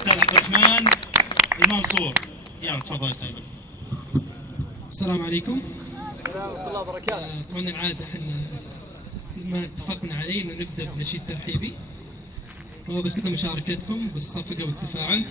الاستاذ عبد الرحمن المنصور. يلا تفضل استاذ. السلام عليكم. ورحمة الله وبركاته. طبعا العادة احنا ما اتفقنا عليه انه نبدا بنشيد ترحيبي، هو بس كده مشاركتكم بالصفقة والتفاعل.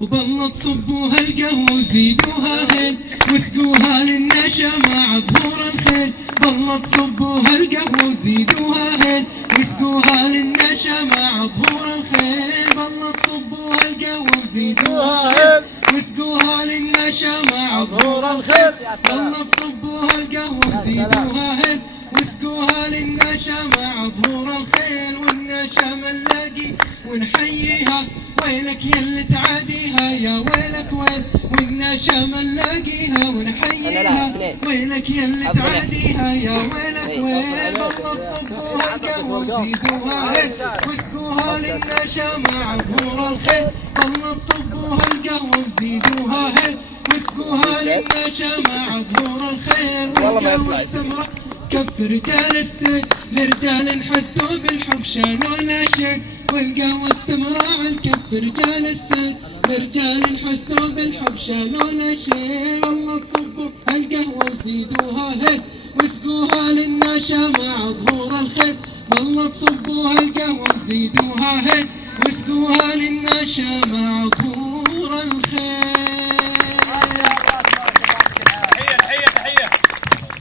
وبالله تصبوها القهوة وزيدوها هيل واسقوها للنشا مع بهور الخيل. بالله تصبوها القهوة وزيدوها هيل واسقوها للنشا مع بهور الخيل. بالله تصبوها القهوة وزيدوها هيل واسقوها للنشا مع بهور الخيل. بالله تصبوها القهوة وزيدوها هيل واسقوها للنشا مع ظهور الخيل. والنشا ملاقي ونحييها ويلك يلي تعاديها يا ويلك ويل. والنشا ملاقيها ونحييها ويلك يلي تعاديها يا ويلك ويل. والله تصبوها القهوة وزيدوها هيل واسقوها للنشا مع ظهور الخيل. والله تصبوها القهوة وزيدوها هيل واسقوها للنشا مع ظهور الخيل. والقهوة السمراء كف رجال السيل لرجال انحسدوا بالحب شالوا لا شيء. والقهوة استمراء الكف رجال السيل لرجال انحسدوا بالحب شالوا لا شيء. والله تصبوا القهوة وزيدوها هيل واسقوها للنشا مع ظهور الخيل. والله تصبوها القهوة وزيدوها هيل واسقوها للنشا مع ظهور الخيل.